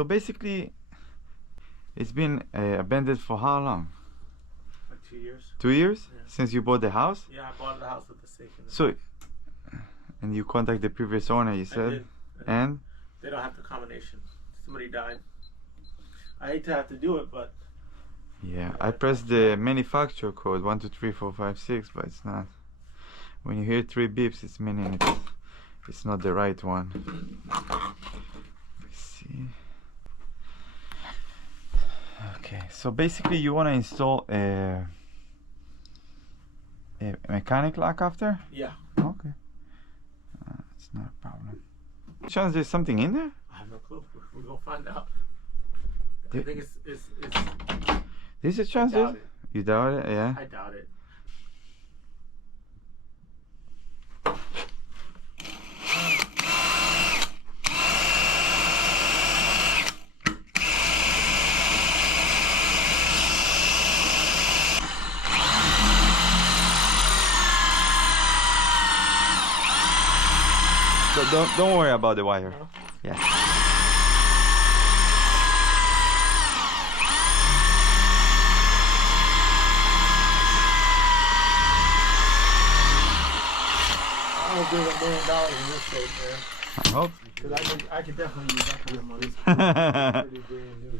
So basically, it's been abandoned for how long? Like 2 years. 2 years? Yeah. Since you bought the house? Yeah, I bought the house with the stake in it. So, and you contact the previous owner, you said? I did. And? They don't have the combination. Somebody died. I hate to have to do it, but... Yeah, I pressed the manufacturer code 123456, but it's not. When you hear 3 beeps, it's meaning it's not the right one. Let's see. Okay, so basically you want to install a mechanic lock after? Yeah. Okay. It's not a problem. Chance there's something in there? I have no clue. We're going to find out. I think it's There's a chance doubt it. You doubt it? Yeah. I doubt it. So don't worry about the wire. No? Yeah. I would give $1 million in this state, man. I hope. Because I could definitely use that kind of money. Pretty brand new.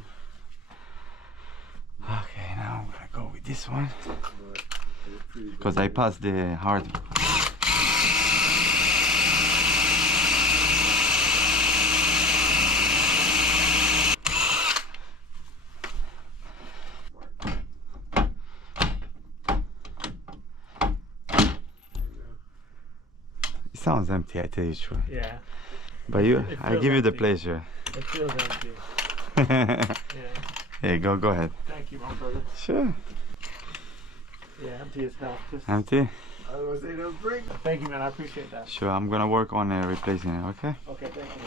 Okay, now I'm gonna go with this one. Because I passed the hard. It sounds empty, I tell you the truth. Yeah. But you, It I feels give you the empty. pleasure. It feels empty. Yeah. Hey, go ahead. Thank you, my brother. Sure. Yeah, empty as hell. Just, Empty? I was gonna say, don't bring. Thank you, man. I appreciate that. Sure, I'm gonna work on replacing it, okay? Okay, thank you.